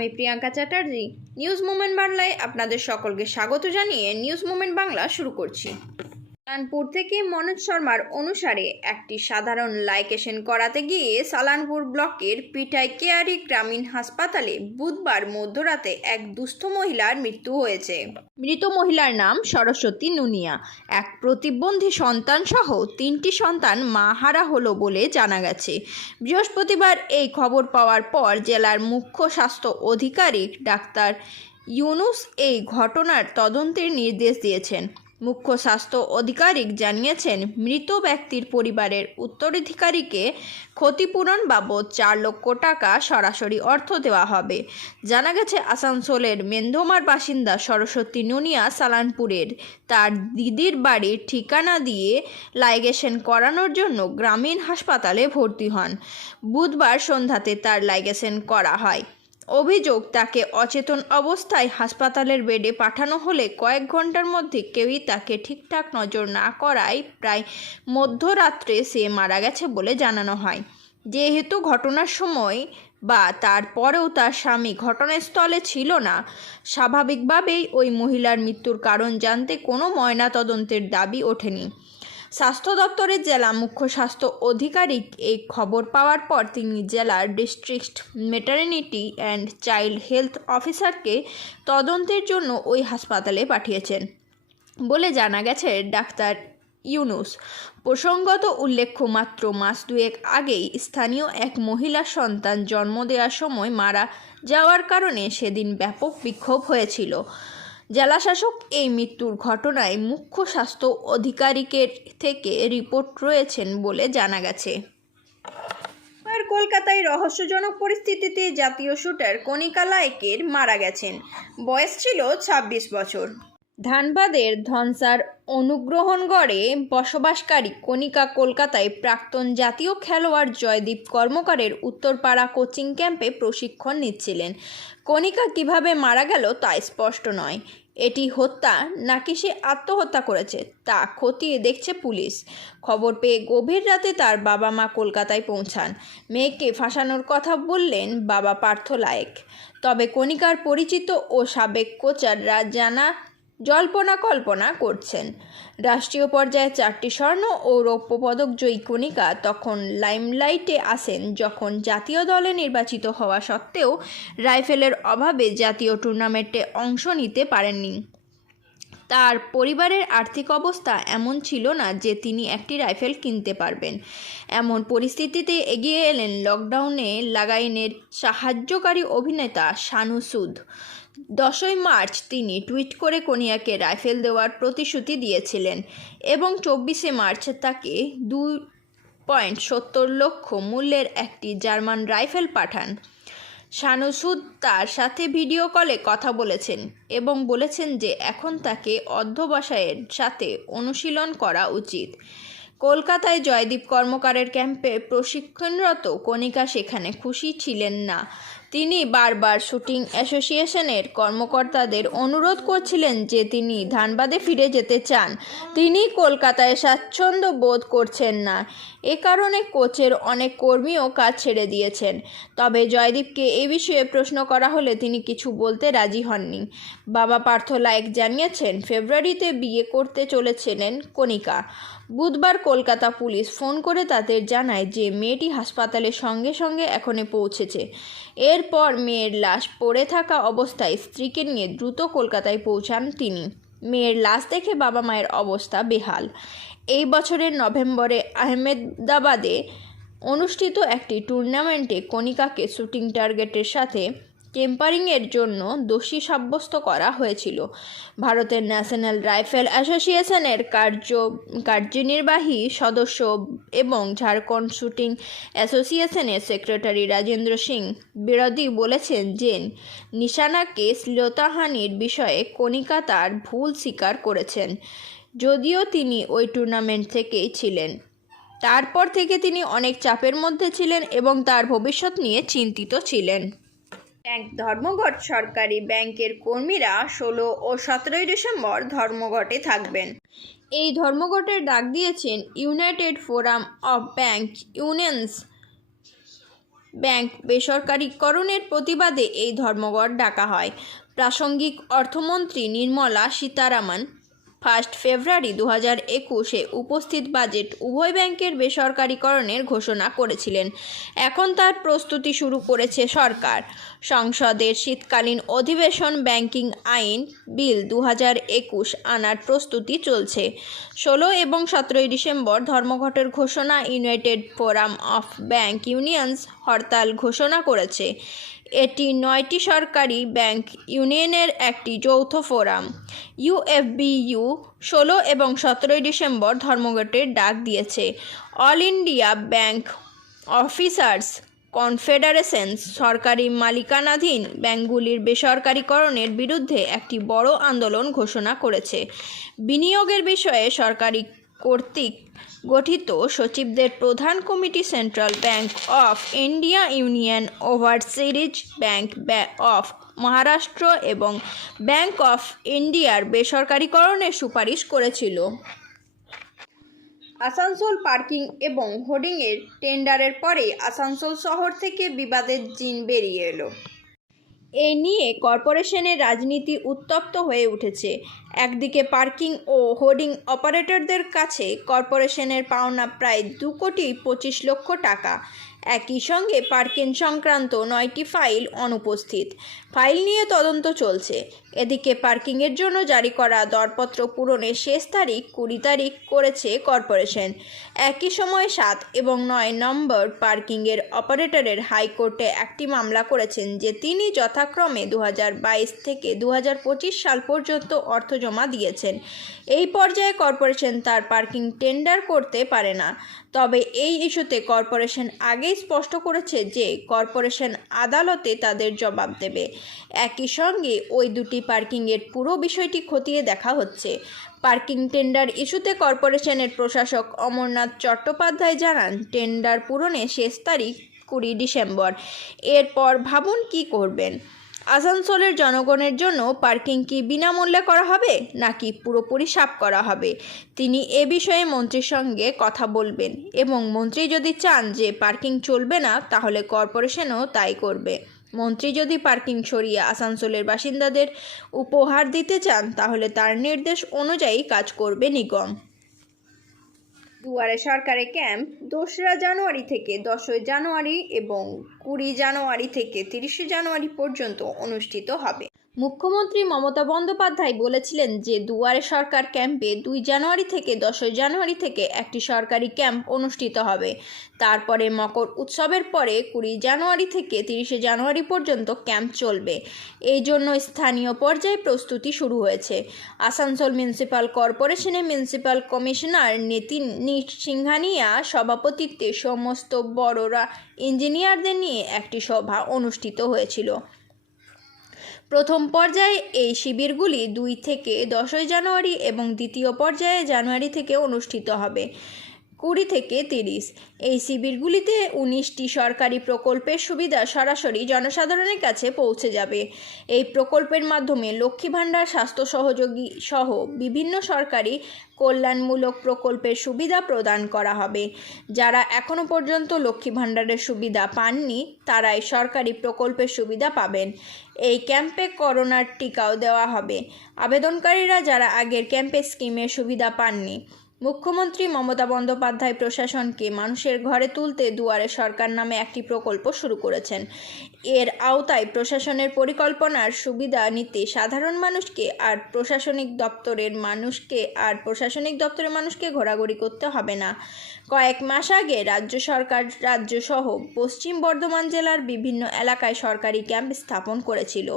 আমি Priyanka Chatterjee. News movement বাংলায় আপনাদের সকলকে স্বাগত জানিয়ে নিউজ মুভমেন্ট বাংলা শুরু করছি। সালানপুর থেকে মনোজ শর্মার অনুসারে একটি সাধারণ লাইকেশন করাতে গিয়ে সালানপুর ব্লকের পিঠাইকেয়ারি গ্রামীণ হাসপাতালে বুধবার মধ্যরাতে এক দুস্থ মহিলার মৃত্যু হয়েছে। মৃত মহিলার নাম সরস্বতী নুনিয়া। এক প্রতিবন্ধী সন্তান সহ 3টি সন্তান মাহারা হলো বলে জানা গেছে। বৃহস্পতিবার এই খবর পাওয়ার পর জেলার মুখ্য স্বাস্থ্য আধিকারিক ডাক্তার ইউনুস এই ঘটনার তদন্তের নির্দেশ দিয়েছেন। মুখ্য স্বাস্থ্য আধিকারিক জানিয়েছেন, মৃত ব্যক্তির পরিবারের উত্তরাধিকারীকে ক্ষতিপূরণ বাবদ 4 লক্ষ টাকা সরাসরি অর্থ দেওয়া হবে। জানা গেছে, আসানসোলের মেন্ধমার বাসিন্দা সরস্বতী নুনিয়া সালানপুরের তার দিদির বাড়ির ঠিকানা দিয়ে লাইগেশন করানোর জন্য গ্রামীণ হাসপাতালে ভর্তি হন। বুধবার সন্ধ্যাতে তার লাইগেশন করা হয়। অভিযোগ, তাকে অচেতন অবস্থায় হাসপাতালের বেডে পাঠানো হলে কয়েক ঘন্টার মধ্যে কেউই তাকে ঠিকঠাক নজর না করায় প্রায় মধ্যরাত্রে সে মারা গেছে বলে জানানো হয়। যেহেতু ঘটনার সময় বা তারপরেও তার স্বামী ঘটনাস্থলে ছিল না, স্বাভাবিকভাবেই ওই মহিলার মৃত্যুর কারণ জানতে কোনো ময়নাতদন্তের দাবি ওঠেনি। স্বাস্থ্য দপ্তরের জেলা মুখ্য স্বাস্থ্য আধিকারিক এই খবর পাওয়ার পর তিনি জেলার district maternity and child health অফিসারকে তদন্তের জন্য ওই হাসপাতালে পাঠিয়েছেন বলে জানা গেছে ডাক্তার ইউনুস। প্রসঙ্গত উল্লেখ্য, মাত্র মাস দুয়েক আগেই স্থানীয় এক মহিলার সন্তান জন্ম দেওয়ার সময় মারা যাওয়ার কারণে সেদিন ব্যাপক বিক্ষোভ হয়েছিল। জেলাশাসক এই মৃত্যুর ঘটনায় মুখ্য স্বাস্থ্য আধিকারিকের থেকে রিপোর্ট রয়েছেন বলে জানা গেছে। আর কলকাতায় রহস্যজনক পরিস্থিতিতে জাতীয় শুটার কণিকা লায়েকের মারা গেছেন। বয়স ছিল 26 বছর। ধানবাদের ধনসার অনুগ্রহণগড়ে বসবাসকারী কণিকা কলকাতায় প্রাক্তন জাতীয় খেলোয়াড় জয়দীপ কর্মকারের উত্তরপাড়া কোচিং ক্যাম্পে প্রশিক্ষণ নিচ্ছিলেন। কণিকা কিভাবে মারা গেল তা স্পষ্ট নয়। এটি হত্যা নাকি সে আত্মহত্যা করেছে তা খতিয়ে দেখছে পুলিশ। খবর পেয়ে গভীর রাতে তার বাবা মা কলকাতায় পৌঁছান। মেয়েকে ফাঁসানোর কথা বললেন বাবা পার্থ লায়েক। তবে কণিকার পরিচিত ও সাবেক কোচাররা জল্পনা কল্পনা করছেন। রাষ্ট্রীয় পর্যায়ে 4টি স্বর্ণ ও রৌপ্য পদক জয়ী কণিকা তখন লাইমলাইটে আসেন যখন জাতীয় দলে নির্বাচিত হওয়া সত্ত্বেও রাইফেলের অভাবে জাতীয় টুর্নামেন্টে অংশ নিতে পারেননি। তার পরিবারের আর্থিক অবস্থা এমন ছিল না যে তিনি একটি রাইফেল কিনতে পারবেন। এমন পরিস্থিতিতে এগিয়ে এলেন লকডাউনে লাগাইনের সাহায্যকারী অভিনেতা শানু সুদ। 10ই মার্চ তিনি টুইট করে কণিকাকে রাইফেল দেওয়ার প্রতিশ্রুতি দিয়েছিলেন এবং 24শে মার্চ তাকে 2.70 লক্ষ মূল্যের একটি জার্মান রাইফেল পাঠান। শানু সুদ তার সাথে ভিডিও কলে কথা বলেছেন এবং বলেছেন যে এখন তাকে অধ্যবসায়ের সাথে অনুশীলন করা উচিত। কলকাতায় জয়দীপ কর্মকারের ক্যাম্পে প্রশিক্ষণরত কণিকা সেখানে খুশি ছিলেন না। তিনি বারবার শুটিং অ্যাসোসিয়েশনের কর্মকর্তাদের অনুরোধ করছিলেন যে তিনি ধানবাদে ফিরে যেতে চান। তিনি কলকাতায় স্বাচ্ছন্দ্য বোধ করছেন না। এ কারণে কোচের অনেক কর্মীও কাজ ছেড়ে দিয়েছেন। তবে জয়দীপকে এ বিষয়ে প্রশ্ন করা হলে তিনি কিছু বলতে রাজি হননি। বাবা পার্থ লায়েক জানিয়েছেন, ফেব্রুয়ারিতে বিয়ে করতে চলেছিলেন কণিকা। বুধবার কলকাতা পুলিশ ফোন করে তাদের জানায় যে মেয়েটি হাসপাতালে সঙ্গে সঙ্গে এখানে পৌঁছেছে। এরপর মেয়ের লাশ পড়ে থাকা অবস্থায় স্ত্রীকে নিয়ে দ্রুত কলকাতায় পৌঁছান তিনি। মেয়ের লাশ দেখে বাবা মায়ের অবস্থা বেহাল। এই বছরের নভেম্বরে আহমেদাবাদে অনুষ্ঠিত একটি টুর্নামেন্টে কণিকাকে শুটিং টার্গেটের সাথে টেম্পারিংয়ের জন্য দোষী সাব্যস্ত করা হয়েছিল। ভারতের ন্যাশনাল রাইফেল অ্যাসোসিয়েশনের কার্যনির্বাহী সদস্য এবং ঝাড়খণ্ড শুটিং অ্যাসোসিয়েশনের সেক্রেটারি রাজেন্দ্র সিং বিরোধী বলেছেন যে নিশানাকে শ্লীলতাহানির বিষয়ে কণিকা তার ভুল স্বীকার করেছেন, যদিও তিনি ওই টুর্নামেন্ট থেকেই ছিলেন। তারপর থেকে তিনি অনেক চাপের মধ্যে ছিলেন এবং তার ভবিষ্যৎ নিয়ে চিন্তিত ছিলেন। ব্যাংক ধর্মঘট। সরকারি ব্যাংকের কর্মীরা 16 ও 17 ডিসেম্বর ধর্মঘটে থাকবেন। এই ধর্মঘটের ডাক দিয়েছেন united forum of bank unions bank বেসরকারীকরণের প্রতিবাদে এই ধর্মঘট ডাকা হয়। প্রাসঙ্গিক অর্থমন্ত্রী নির্মলা সীতারামন 1 ফেব্রুয়ারি 2021 উপস্থিত বাজেট উভয় ব্যাংকের বেসরকারীকরণের ঘোষণা করেছিলেন। এখন তার প্রস্তুতি শুরু করেছে সরকার। সংসদের শীতকালীন অধিবেশন ব্যাংকিং আইন বিল 2021 আনার প্রস্তুতি চলছে। 16 এবং 17 ডিসেম্বর ধর্মঘটের ঘোষণা united forum of bank unions হরতাল ঘোষণা করেছে। এটি 9টি সরকারি ব্যাংক ইউনিয়নের একটি যৌথ ফোরাম। ইউএফবিইউ 16 এবং 17 ডিসেম্বর ধর্মঘটের ডাক দিয়েছে। All India bank officers confederation সরকারি মালিকানাধীন ব্যাংকগুলির বেসরকারীকরণের বিরুদ্ধে একটি বড় আন্দোলন ঘোষণা করেছে। বিনিয়োগের বিষয়ে সরকারি কর্তৃক গঠিত সচিবদের প্রধান committee central bank of India, union overseas bank of Maharashtra এবং ব্যাংক অফ ইন্ডিয়ার বেসরকারীকরণের সুপারিশ করেছিল। আসানসোল পার্কিং এবং হোর্ডিংয়ের টেন্ডারের পরে আসানসোল শহর থেকে বিবাদের জিন বেরিয়ে এলো। এ নিয়ে কর্পোরেশনের রাজনীতি উত্তপ্ত হয়ে উঠেছে। একদিকে পার্কিং ও হোর্ডিং অপারেটরদের কাছে কর্পোরেশনের পাওনা প্রায় 2,25 লক্ষ টাকা। একই সঙ্গে পার্কিং সংক্রান্ত 9টি ফাইল অনুপস্থিত। ফাইল নিয়ে তদন্ত চলছে। এদিকে পার্কিংয়ের জন্য জারি করা দরপত্র পূরণের শেষ তারিখ 20 তারিখ করেছে কর্পোরেশন। একই সময়ে 7 এবং 9 নম্বর পার্কিংয়ের অপারেটরের হাইকোর্টে একটি মামলা করেছেন যে তিনি যথাক্রমে 2022 থেকে 2025 সাল পর্যন্ত অর্থ জমা দিয়েছেন। এই পর্যায়ে কর্পোরেশন তার পার্কিং টেন্ডার করতে পারে না। তবে এই ইস্যুতে কর্পোরেশন আগেই স্পষ্ট করেছে যে কর্পোরেশন আদালতে তাদের জবাব দেবে। একই সঙ্গে ওই দুটি পার্কিংয়ের পুরো বিষয়টি খতিয়ে দেখা হচ্ছে। পার্কিং টেন্ডার ইস্যুতে কর্পোরেশনের প্রশাসক অমরনাথ চট্টোপাধ্যায় জানান, টেন্ডার পূরণে শেষ তারিখ 20 ডিসেম্বর। এরপর ভাবুন কি করবেন। আসানসোলের জনগণের জন্য পার্কিং কি বিনামূল্যে করা হবে নাকি পুরোপুরি সাফ করা হবে? তিনি এ বিষয়ে মন্ত্রীর সঙ্গে কথা বলবেন এবং মন্ত্রী যদি চান যে পার্কিং চলবে না তাহলে কর্পোরেশনও তাই করবে। মন্ত্রী যদি পার্কিং সরিয়ে আসানসোলের বাসিন্দাদের উপহার দিতে চান তাহলে তার নির্দেশ অনুযায়ী কাজ করবে নিগম। দুয়ারে সরকারি ক্যাম্প 2রা জানুয়ারি থেকে 10 জানুয়ারি এবং 20 জানুয়ারি থেকে 30 জানুয়ারি পর্যন্ত অনুষ্ঠিত হবে। মুখ্যমন্ত্রী মমতা বন্দ্যোপাধ্যায় বলেছিলেন যে দুয়ারে সরকার ক্যাম্পে 2 জানুয়ারি থেকে 10 জানুয়ারি থেকে একটি সরকারি ক্যাম্প অনুষ্ঠিত হবে। তারপরে মকর উৎসবের পরে 20 জানুয়ারি থেকে 30 জানুয়ারি পর্যন্ত ক্যাম্প চলবে। এই জন্য স্থানীয় পর্যায়ে প্রস্তুতি শুরু হয়েছে। আসানসোল মিউনিসিপ্যাল কর্পোরেশনের মিউনিসিপ্যাল কমিশনার নিতিন সিংহানিয়া সভাপতিত্বে সমস্ত বড়রা ইঞ্জিনিয়ারদের নিয়ে একটি সভা অনুষ্ঠিত হয়েছিল। প্রথম পর্যায়ে এই শিবিরগুলি 2 থেকে 10 জানুয়ারি এবং দ্বিতীয় পর্যায়ে জানুয়ারি থেকে অনুষ্ঠিত হবে 20 থেকে 30। এই শিবিরগুলিতে 19টি সরকারি প্রকল্পের সুবিধা সরাসরি জনসাধারণের কাছে পৌঁছে যাবে। এই প্রকল্পের মাধ্যমে লক্ষ্মী ভাণ্ডার, স্বাস্থ্য সহযোগী সহ বিভিন্ন সরকারি কল্যাণমূলক প্রকল্পের সুবিধা প্রদান করা হবে। যারা এখনও পর্যন্ত লক্ষ্মী ভাণ্ডারের সুবিধা পাননি তারাই সরকারি প্রকল্পের সুবিধা পাবেন। এই ক্যাম্পে করোনার টিকাও দেওয়া হবে আবেদনকারীরা যারা আগের ক্যাম্পে স্কিমের সুবিধা পাননি। মুখ্যমন্ত্রী মমতা বন্দ্যোপাধ্যায় প্রশাসনকে মানুষের ঘরে তুলতে দুয়ারে সরকার নামে একটি প্রকল্প শুরু করেছেন। এর আওতায় প্রশাসনের পরিকল্পনার সুবিধা নিতে সাধারণ মানুষকে আর প্রশাসনিক দপ্তরের মানুষকে ঘোরাঘুরি করতে হবে না। কয়েক মাস আগে রাজ্য সহ পশ্চিম বর্ধমান জেলার বিভিন্ন এলাকায় সরকারি ক্যাম্প স্থাপন করেছিল।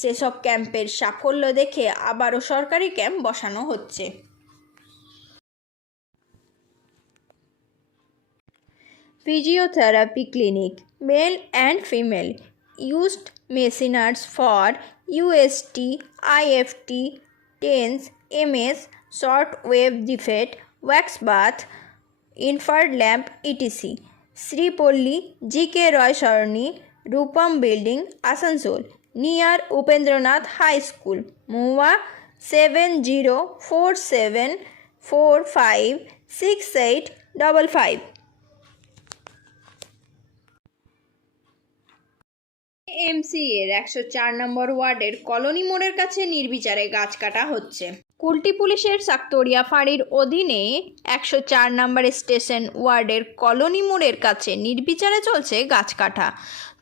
সেসব ক্যাম্পের সাফল্য দেখে আবারও সরকারি ক্যাম্প বসানো হচ্ছে। Physiotherapy clinic, male and female, used machineries for UST, IFT, TENS, MS, short wave defect, wax bath, infrared lamp, etc. Sri Polli GK Roy Saroni, Rupam Building, Asansol, near Upendranath High School, MUA 7047456855. AMC এর 104 নম্বর ওয়ার্ডের colony মোড়ের কাছে নির্বিচারে গাছ কাটা হচ্ছে। কুলটি পুলিশের সাক্তরিয়া ফাঁড়ির অধীনে 104 নম্বর স্টেশন ওয়ার্ডের কলোনি মোড়ের কাছে নির্বিচারে চলছে গাছ কাটা।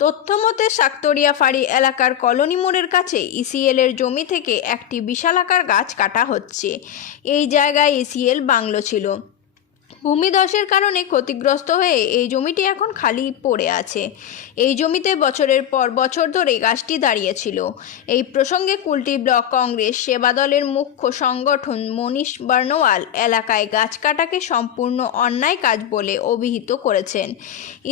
তথ্যমতে সাক্তরিয়া ফাঁড়ি এলাকার কলোনি মোড়ের কাছে ইসিএল এর জমি থেকে একটি বিশালাকার গাছ কাটা হচ্ছে। এই জায়গায় ইসিএল বাংলো ছিল। ভূমিধসের কারণে ক্ষতিগ্রস্ত হয়ে এই জমিটি এখন খালি পড়ে আছে। এই জমিতে বছরের পর বছর ধরে গাছটি দাঁড়িয়েছিল। এই প্রসঙ্গে কুলটি ব্লক কংগ্রেস সেবা দলের মুখ্য সংগঠন মনীষ বর্ণওয়াল এলাকায় গাছ কাটাকে সম্পূর্ণ অন্যায় কাজ বলে অভিহিত করেছেন।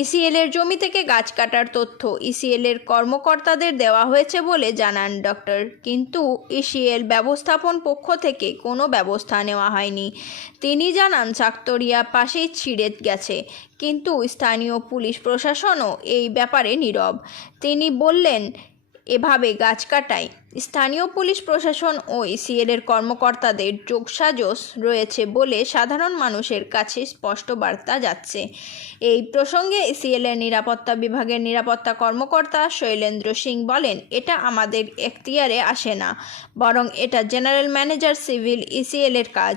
ইসিএল এর জমি থেকে গাছ কাটার তথ্য ইসিএল এর কর্মকর্তাদের দেওয়া হয়েছে বলে জানান ডক্টর, কিন্তু ইসিএল ব্যবস্থাপন পক্ষ থেকে কোনো ব্যবস্থা নেওয়া হয়নি। তিনি জানান সাক্তরিয়া পাশেই ছিঁড়ে গেছে, কিন্তু স্থানীয় পুলিশ প্রশাসনও এই ব্যাপারে নীরব। তিনি বললেন, এভাবে গাছ কাটায় স্থানীয় পুলিশ প্রশাসন ও ইসিএল এর কর্মকর্তাদের যোগসাজশ রয়েছে বলে সাধারণ মানুষের কাছে স্পষ্ট বার্তা যাচ্ছে। এই প্রসঙ্গে ইসিএল এর নিরাপত্তা বিভাগের নিরাপত্তা কর্মকর্তা শৈলেন্দ্র সিং বলেন, এটা আমাদের এখতিয়ারে আসে না, বরং এটা জেনারেল ম্যানেজার সিভিল ইসিএল এর কাজ।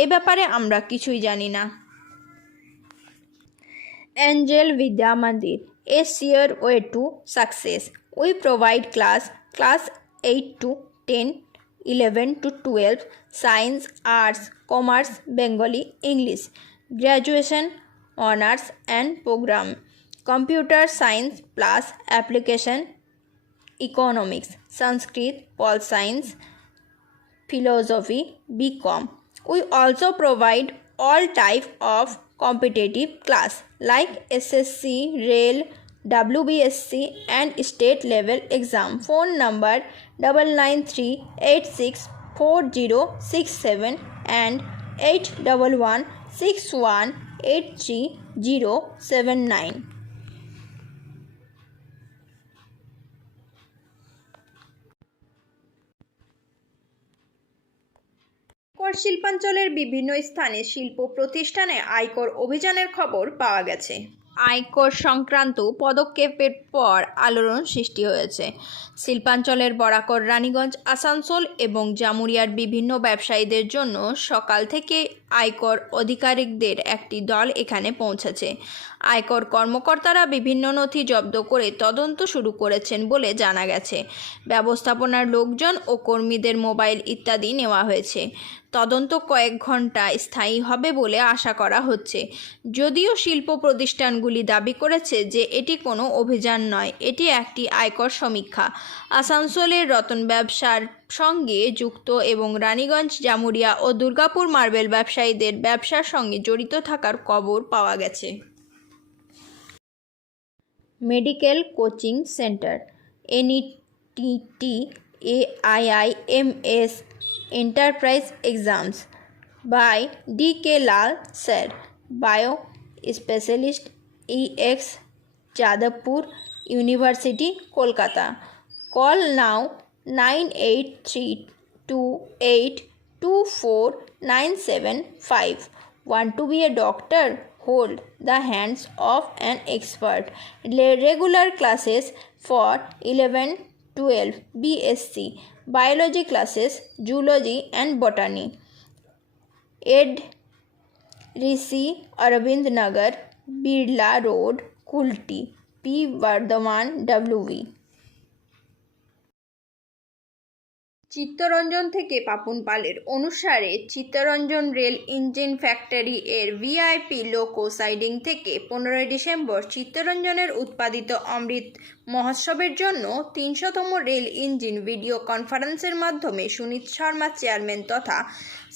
এ ব্যাপারে আমরা কিছুই জানি না। Angel Vidya Mandir, a sure way to success. We provide class 8 to 10, 11 to 12, science, arts, commerce, Bengali, English, graduation, honors and program, computer science plus application, economics, Sanskrit, Pol Science, philosophy, BCom. We also provide all type of competitive class like SSC, Rail, WBSC and state level exam. Phone number 9938640667 and 8116183079. আয়কর শিল্পাঞ্চলের বিভিন্ন স্থানে শিল্প প্রতিষ্ঠানে আয়কর অভিযানের খবর পাওয়া গেছে। আয়কর সংক্রান্ত পদক্ষেপের পর আলোড়ন সৃষ্টি হয়েছে। শিল্পাঞ্চলের বরাকর, রানীগঞ্জ, আসানসোল এবং জামুরিয়ার বিভিন্ন ব্যবসায়ীদের জন্য সকাল থেকে আয়কর আধিকারিকদের একটি দল এখানে পৌঁছেছে। আয়কর কর্মকর্তারা বিভিন্ন নথি জব্দ করে তদন্ত শুরু করেছেন বলে জানা গেছে। ব্যবস্থাপনার লোকজন ও কর্মীদের মোবাইল ইত্যাদি নেওয়া হয়েছে। তদন্ত কয়েক ঘন্টা স্থায়ী হবে বলে আশা করা হচ্ছে। যদিও শিল্প প্রতিষ্ঠানগুলি দাবি করেছে যে এটি কোনো অভিযান নয়, এটি একটি আয়কর সমীক্ষা। আসানসোলের রতন ব্যবসার সঙ্গে যুক্ত এবং রানীগঞ্জ, জামুরিয়া ও দুর্গাপুর মার্বেল ব্যবসায়ীদের ব্যবসার সঙ্গে জড়িত থাকার খবর পাওয়া গেছে। Medical coaching centre NETT-AIIMS Enterprise Exams by D.K. Lal Sir, Bio Specialist, EX Jadavpur University, Kolkata. Call now 9832824975. Want to be a doctor? Hold the hands of an expert. Regular classes for 11-12 BSc, biology classes, zoology and botany. Ed Rishi Arvind Nagar, Birla Road, Kulti, P. Bardhaman, WV. Chittaranjan থেকে পাপুন পালের অনুসারে Chittaranjan rail engine factory এর VIP লোকো siding থেকে 15 December চিত্তরঞ্জনের উৎপাদিত অমৃত মহোৎসবের জন্য 300তম rail engine video কনফারেন্সের মাধ্যমে সুনীত শর্মা চেয়ারম্যান তথা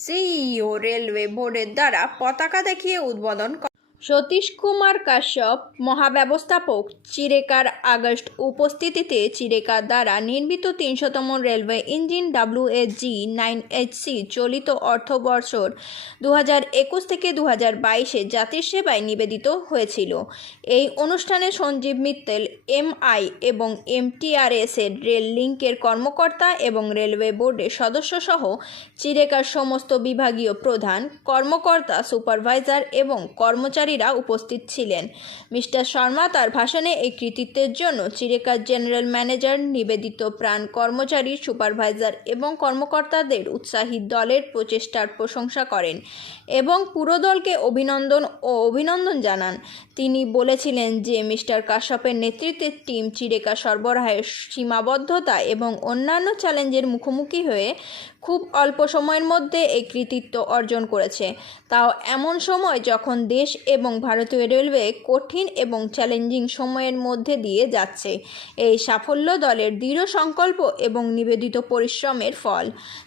সিইও রেলওয়ে বোর্ডের দ্বারা পতাকা দেখিয়ে উদ্বোধন করেন। সতীশ কুমার কাশ্যপ মহাব্যবস্থাপক, চিরেকার আগস্ট উপস্থিতিতে চিরেকার দ্বারা নির্মিত 300তম রেলওয়ে ইঞ্জিন WAG-9HC চলিত অর্থবর্ষর 2021 থেকে 2022 জাতির সেবায় নিবেদিত হয়েছিল। এই অনুষ্ঠানে সঞ্জীব মিত্তল MI এবং MTRS এর রেল লিঙ্কের কর্মকর্তা এবং রেলওয়ে বোর্ডের সদস্য সহ চিরেকার সমস্ত বিভাগীয় প্রধান, কর্মকর্তা, সুপারভাইজার এবং কর্মচারী কর্মচারীরা উপস্থিত ছিলেন। মিস্টার শর্মা তার ভাষণে এই কৃতিত্বের জন্য চিরেকার জেনারেল ম্যানেজার, নিবেদিত প্রাণ কর্মচারী, সুপারভাইজার এবং কর্মকর্তাদের উৎসাহী দলের প্রচেষ্টার প্রশংসা করেন এবং পুরো দলকে অভিনন্দন জানান। তিনি বলেছিলেন যে মিস্টার কাশ্যপের নেতৃত্বের টিম চিরেকা সরবরাহের সীমাবদ্ধতা এবং অন্যান্য চ্যালেঞ্জের মুখোমুখি হয়ে খুব অল্প সময়ের মধ্যে এই কৃতিত্ব অর্জন করেছে, তাও এমন সময় যখন দেশ এবং ভারতীয় রেলওয়ে কঠিন এবং চ্যালেঞ্জিং সময়ের মধ্যে দিয়ে যাচ্ছে। এই সাফল্য দলের দৃঢ় সংকল্প এবং নিবেদিত পরিশ্রমের ফল।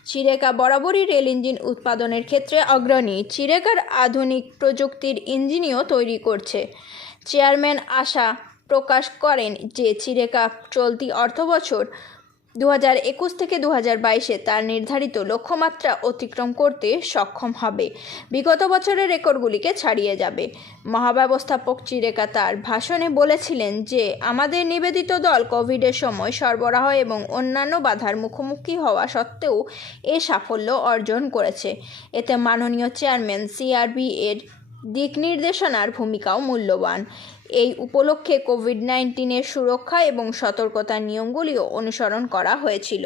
চিরেকা বরাবরই রেল ইঞ্জিন উৎপাদনের ক্ষেত্রে অগ্রণী। চিরেকার আধুনিক প্রযুক্তির ইঞ্জিনও তৈরি করছে। চেয়ারম্যান আশা প্রকাশ করেন যে চিরেকা চলতি অর্থবছর 2021 থেকে 2022-এ তার নির্ধারিত লক্ষ্যমাত্রা অতিক্রম করতে সক্ষম হবে, বিগত বছরের রেকর্ডগুলিকে ছাড়িয়ে যাবে। মহাব্যবস্থাপক চিরেকা তার ভাষণে বলেছিলেন যে আমাদের নিবেদিত দল কোভিডের সময় সরবরাহ এবং অন্যান্য বাধার মুখোমুখি হওয়া সত্ত্বেও এ সাফল্য অর্জন করেছে। এতে মাননীয় চেয়ারম্যান সিআরবি এর দিক নির্দেশনার ভূমিকাও মূল্যবান। এই উপলক্ষে কোভিড-19-এর সুরক্ষা এবং সতর্কতার নিয়মগুলিও অনুসরণ করা হয়েছিল।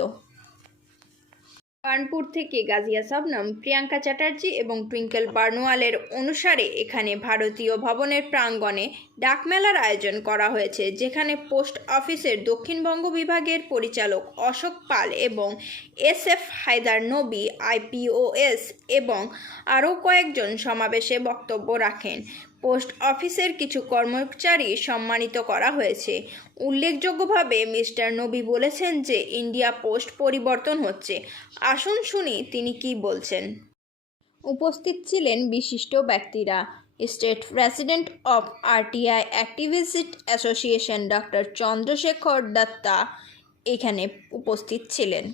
কানপুর থেকে গাজিয়া শবনম, প্রিয়াঙ্কা চ্যাটার্জি এবং টুইঙ্কেল বার্নওয়ালের অনুসারে এখানে ভারতীয় ভবনের প্রাঙ্গণে ডাকমেলার আয়োজন করা হয়েছে, যেখানে পোস্ট অফিসের দক্ষিণবঙ্গ বিভাগের পরিচালক অশোক পাল এবং SF হায়দার নবী IPOS এবং আরও কয়েকজন সমাবেশে বক্তব্য রাখেন। পোস্ট অফিসের কিছু কর্মচারী সম্মানিত করা হয়েছে। উল্লেখযোগ্যভাবে মিস্টার নবী বলেছেন যে ইন্ডিয়া পোস্ট পরিবর্তন হচ্ছে। আসুন শুনি তিনি কি বলছেন। উপস্থিত ছিলেন বিশিষ্ট ব্যক্তিরা। State president of RTI activist association doctor Chandrashekhar Datta এখানে উপস্থিত ছিলেন।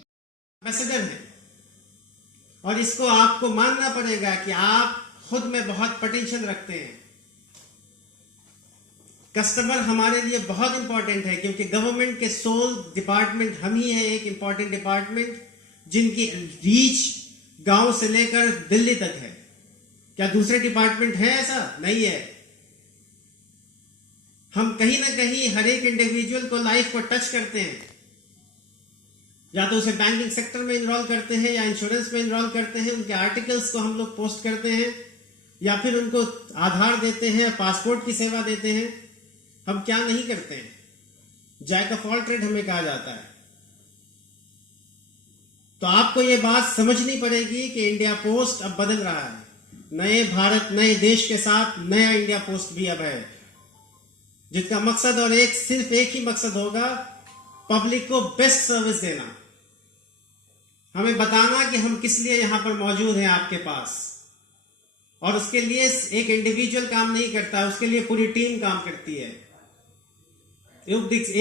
और इसको आपको मानना पड़ेगा कि आप खुद में बहुत पोटेंशियल रखते हैं। कस्टमर हमारे लिए बहुत इंपॉर्टेंट है, क्योंकि गवर्नमेंट के सोल डिपार्टमेंट हम ही है, एक इंपॉर्टेंट डिपार्टमेंट जिनकी रीच गांव से लेकर दिल्ली तक है। क्या दूसरे डिपार्टमेंट है? ऐसा नहीं है। हम कहीं ना कहीं हर एक इंडिविजुअल को लाइफ को टच करते हैं, या तो उसे बैंकिंग सेक्टर में इनरोल करते हैं या इंश्योरेंस में इनरोल करते हैं, उनके आर्टिकल्स को हम लोग पोस्ट करते हैं, या फिर उनको आधार देते हैं, पासपोर्ट की सेवा देते हैं। हम क्या नहीं करते हैं? जैक ऑफ ऑल ट्रेड हमें कहा जाता है। तो आपको ये बात समझनी पड़ेगी कि इंडिया पोस्ट अब बदल रहा है। नए भारत, नए देश के साथ नया इंडिया पोस्ट भी अब है, जिसका मकसद और सिर्फ एक ही मकसद होगा, पब्लिक को बेस्ट सर्विस देना। हमें बताना कि हम किस लिए यहां पर मौजूद हैं आपके पास। और उसके लिए एक इंडिविजुअल काम नहीं करता, उसके लिए पूरी टीम काम करती है।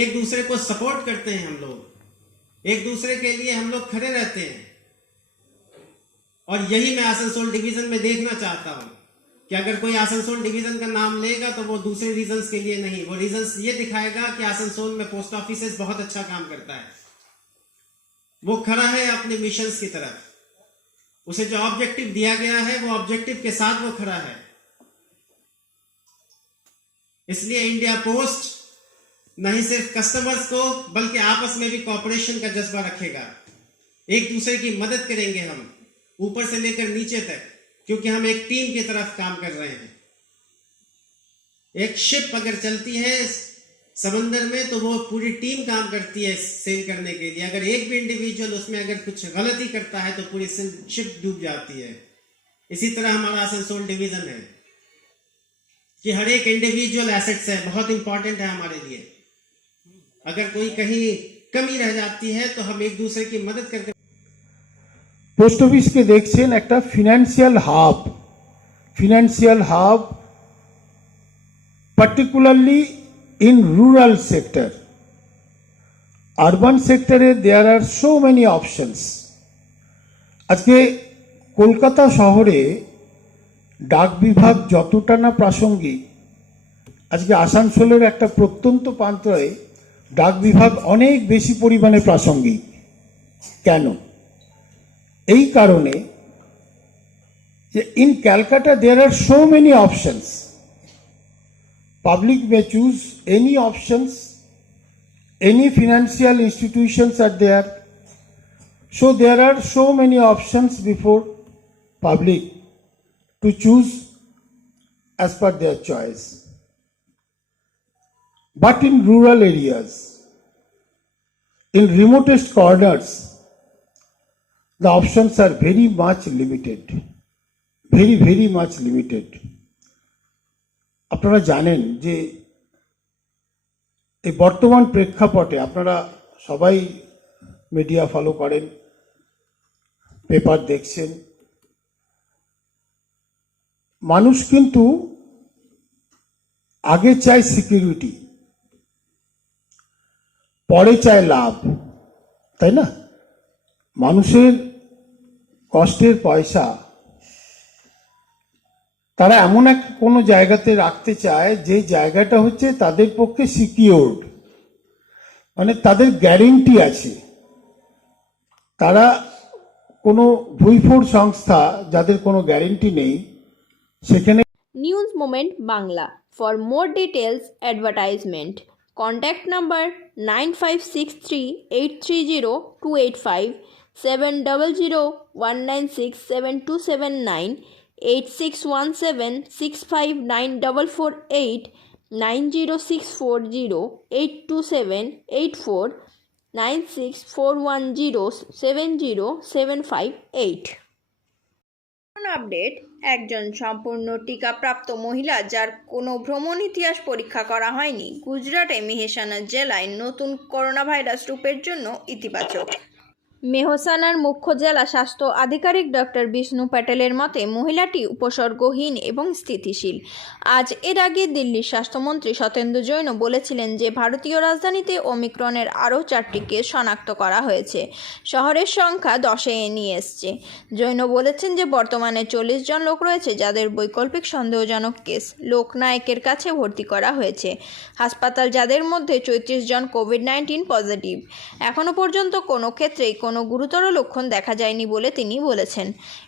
एक दूसरे को सपोर्ट करते हैं हम लोग, एक दूसरे के लिए हम लोग खड़े रहते हैं। और यही मैं आसनसोल डिवीजन में देखना चाहता हूं कि अगर कोई आसनसोल डिवीजन का नाम लेगा तो वो दूसरे रीजन्स के लिए नहीं, वो रीजन्स ये दिखाएगा कि आसनसोल में पोस्ट ऑफिस बहुत अच्छा काम करता है, वो खड़ा है अपने मिशंस की तरफ, उसे जो ऑब्जेक्टिव दिया गया है वो ऑब्जेक्टिव के साथ वो खड़ा है। इसलिए इंडिया पोस्ट नहीं सिर्फ कस्टमर्स को बल्कि आपस में भी कॉपरेशन का जज्बा रखेगा। एक दूसरे की मदद करेंगे हम, ऊपर से लेकर नीचे तक, क्योंकि हम एक टीम की तरफ काम कर रहे हैं। एक शिप अगर चलती है समंदर में तो वो पूरी टीम काम करती है सेल करने के लिए। अगर एक भी इंडिविजुअल उसमें अगर कुछ गलती करता है तो पूरी शिप डूब जाती है। इसी तरह हमारा आसनसोल डिवीजन है कि हर एक इंडिविजुअल एसेट्स है, बहुत इंपॉर्टेंट है हमारे लिए। अगर कोई कहीं कमी रह जाती है तो हम एक दूसरे की मदद करके পোস্ট অফিসকে দেখছেন একটা financial hub particularly in rural sector. Urban সেক্টরে দেয়ার আর সো মেনি অপশনস। আজকে কলকাতা শহরে ডাক বিভাগ যতটা না প্রাসঙ্গিক, আজকে আসানসোলের একটা প্রত্যন্ত প্রান্তে ডাক বিভাগ অনেক বেশি পরিমাণে প্রাসঙ্গিক। কেন? এই কারণে যে in Calcutta there are so many options. Public may choose any options, any financial institutions are there. So there are so many options before public to choose as per their choice. But in rural areas, in remotest corners, the options are very much limited. Very much limited. আপনারা জানেন যে এই বর্তমান প্রেক্ষাপটে আপনারা সবাই media follow করেন, paper দেখছেন, মানুষ কিন্তু আগে চায় সিকিউরিটি, পরে চায় লাভ, তাই না? মানুষের কষ্টের পয়সা তারা এমন এক কোনো জায়গাতে রাখতে চায় যে জায়গাটা হচ্ছে তাদের পক্ষে সিকিউরড, মানে তাদের গ্যারেন্টি আছে। তারা কোনো ভুইফোড় সংস্থা যাদের কোনো গ্যারেন্টি নেই সেখানে। News moment Bangla. For more details advertisement contact number 9563830285, 7001967279, 8617659448, 9064082784, 9641070758। Update. একজন সম্পূর্ণ টিকাপ্রাপ্ত মহিলা যার কোনো ভ্রমণ ইতিহাস পরীক্ষা করা হয়নি গুজরাটে মেহসানা জেলায় নতুন করোনা ভাইরাস রূপের জন্য ইতিবাচক। মেহসানার মুখ্য জেলা স্বাস্থ্য আধিকারিক ডক্টর বিষ্ণু প্যাটেলের মতে মহিলাটি উপসর্গহীন এবং স্থিতিশীল। আজ এর আগে দিল্লির স্বাস্থ্যমন্ত্রী সত্যেন্দ্র জৈন বলেছিলেন যে ভারতীয় রাজধানীতে ওমিক্রনের আরও 4টি কেস শনাক্ত করা হয়েছে, শহরের সংখ্যা 10-এ নিয়ে এসছে। জৈন বলেছেন যে বর্তমানে 40 জন লোক রয়েছে যাদের বৈকল্পিক সন্দেহজনক কেস লোকনায়কের কাছে ভর্তি করা হয়েছে হাসপাতাল, যাদের মধ্যে 34 জন কোভিড-19 পজিটিভ। এখনও পর্যন্ত কোনো ক্ষেত্রেই কোনো গুরুতর লক্ষণ দেখা যায়নি বলে তিনি বলেছেন।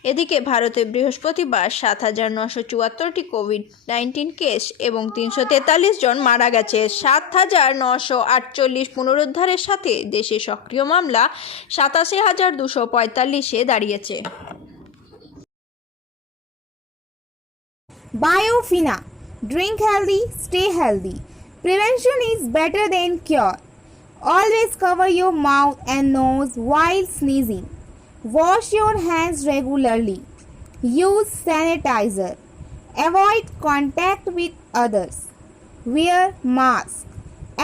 এদিকে ভারতে বৃহস্পতিবার 7,974টি কোভিড-19 কেস এবং 343 জন মারা গেছে। 7,948 পুনরুদ্ধারের সাথে দেশে সক্রিয় মামলা 87,245-এ দাঁড়িয়েছে। Biofina. Drink healthy, stay healthy. Prevention is better than cure. Always cover your mouth and nose while sneezing. Wash your hands regularly. Use sanitizer. Avoid contact with others. Wear mask.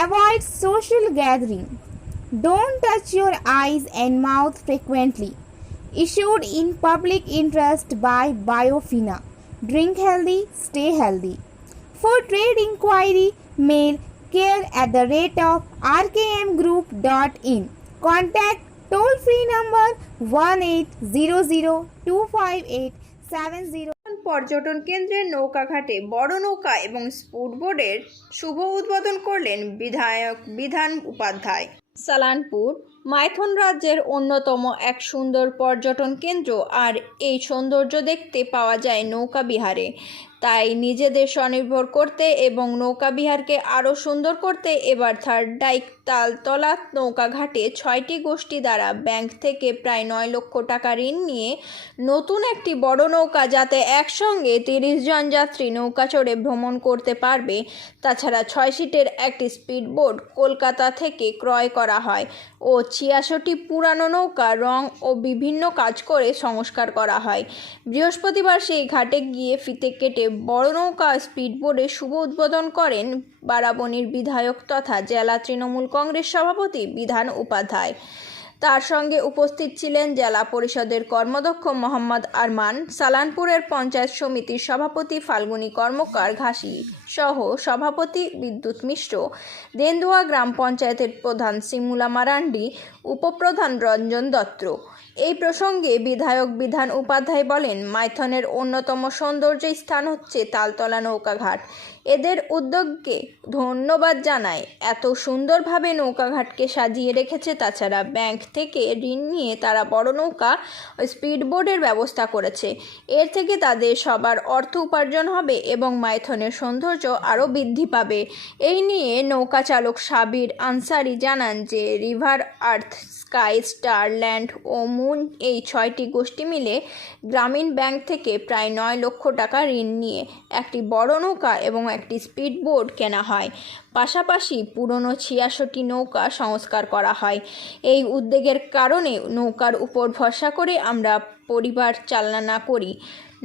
Avoid social gathering. Don't touch your eyes and mouth frequently. Issued in public interest by Biofina. Drink healthy, stay healthy. For trade inquiry, mail care@rkmgroup.in. Contact toll-free number 1800258707. পর্যটন কেন্দ্রের নৌকাঘাটে বড় নৌকা এবং speed বোটের শুভ উদ্বোধন করলেন বিধায়ক বিধান উপাধ্যায়। সালানপুর মাইথন রাজ্যের অন্যতম এক সুন্দর পর্যটন কেন্দ্র, আর এই সৌন্দর্য দেখতে পাওয়া যায় নৌকা বিহারে। তাই নিজেদের স্বনির্ভর করতে এবং নৌকা বিহারকে আরও সুন্দর করতে এবার থার্ডাইক তালতলা নৌকাঘাটে 6টি গোষ্ঠী দ্বারা ব্যাংক থেকে প্রায় 9 লক্ষ টাকা ঋণ নিয়ে নতুন একটি বড় নৌকা, যাতে একসঙ্গে 30 জন যাত্রী নৌকা চড়ে ভ্রমণ করতে পারবে। তাছাড়া 6 সিটের একটি স্পিড বোট কলকাতা থেকে ক্রয় করা হয় ও 86টি পুরানো নৌকা রং ও বিভিন্ন কাজ করে সংস্কার করা হয়। বৃহস্পতিবার সেই ঘাটে গিয়ে ফিতে কেটে বড় নৌকা স্পিড বোটের শুভ উদ্বোধন করেন বারাবণীর বিধায়ক তথা জেলা তৃণমূল কংগ্রেস সভাপতি বিধান উপাধ্যায়। তার সঙ্গে উপস্থিত ছিলেন জেলা পরিষদের কর্মদক্ষ মোহাম্মদ আরমান, সালানপুরের পঞ্চায়েত সমিতির সভাপতি ফাল্গুনী কর্মকার ঘাসি সহ সভাপতি বিদ্যুৎ মিশ্র, দেন্দুয়া গ্রাম পঞ্চায়েতের প্রধান শিমুলা মারান্ডি, উপপ্রধান রঞ্জন দত্ত। এই প্রসঙ্গে বিধায়ক বিধান উপাধ্যায় বলেন, মাইথনের অন্যতম সৌন্দর্য স্থান হচ্ছে তালতলা নৌকাঘাট। এদের উদ্যোগকে ধন্যবাদ জানায়। এত সুন্দরভাবে নৌকাঘাটকে সাজিয়ে রেখেছে। তাছাড়া ব্যাংক থেকে ঋণ নিয়ে তারা বড় নৌকা ও স্পিডবোটের ব্যবস্থা করেছে। এর থেকে তাদের সবার অর্থ উপার্জন হবে এবং মাইথনের সৌন্দর্য আরও বৃদ্ধি পাবে। এই নিয়ে নৌকা চালক সাবির আনসারি জানান যে রিভার, আর্থ, স্কাই, স্টার, ল্যান্ড ও মুন এই 6টি গোষ্ঠী মিলে গ্রামীণ ব্যাংক থেকে প্রায় 9 লক্ষ টাকা ঋণ নিয়ে একটি বড় নৌকা এবং একটি স্পিডবোট কেনা হয়। পাশাপাশি পুরনো 86টি নৌকা সংস্কার করা হয়। এই উদ্যোগের কারণে নৌকার উপর ভরসা করে আমরা পরিবার চালনা করি।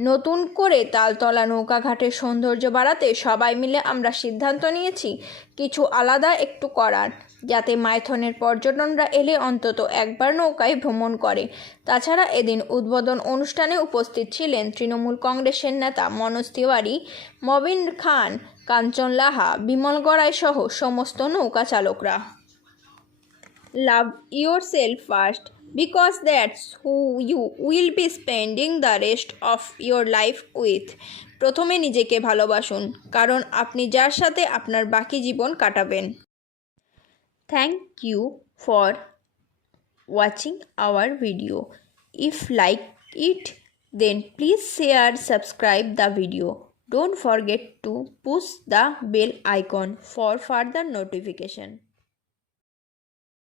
নতুন করে তালতলা নৌকাঘাটের সৌন্দর্য বাড়াতে সবাই মিলে আমরা সিদ্ধান্ত নিয়েছি কিছু আলাদা একটু করার, যাতে মাইথনের পর্যটনরা এলে অন্তত একবার নৌকায় ভ্রমণ করে। তাছাড়া এদিন উদ্বোধন অনুষ্ঠানে উপস্থিত ছিলেন তৃণমূল কংগ্রেসের নেতা মনোজ তিওয়ারি, মবিন খান, কাঞ্চন লাহা, বিমল গড়াই সহ সমস্ত নৌকা চালকরা। লাভ yourself first because that's who you will be spending the rest of your life with. প্রথমে নিজেকে ভালোবাসুন, কারণ আপনি যার সাথে আপনার বাকি জীবন কাটাবেন। Thank you for watching our video. If like it, then please share, subscribe the video. Don't forget to push the bell icon for further notification.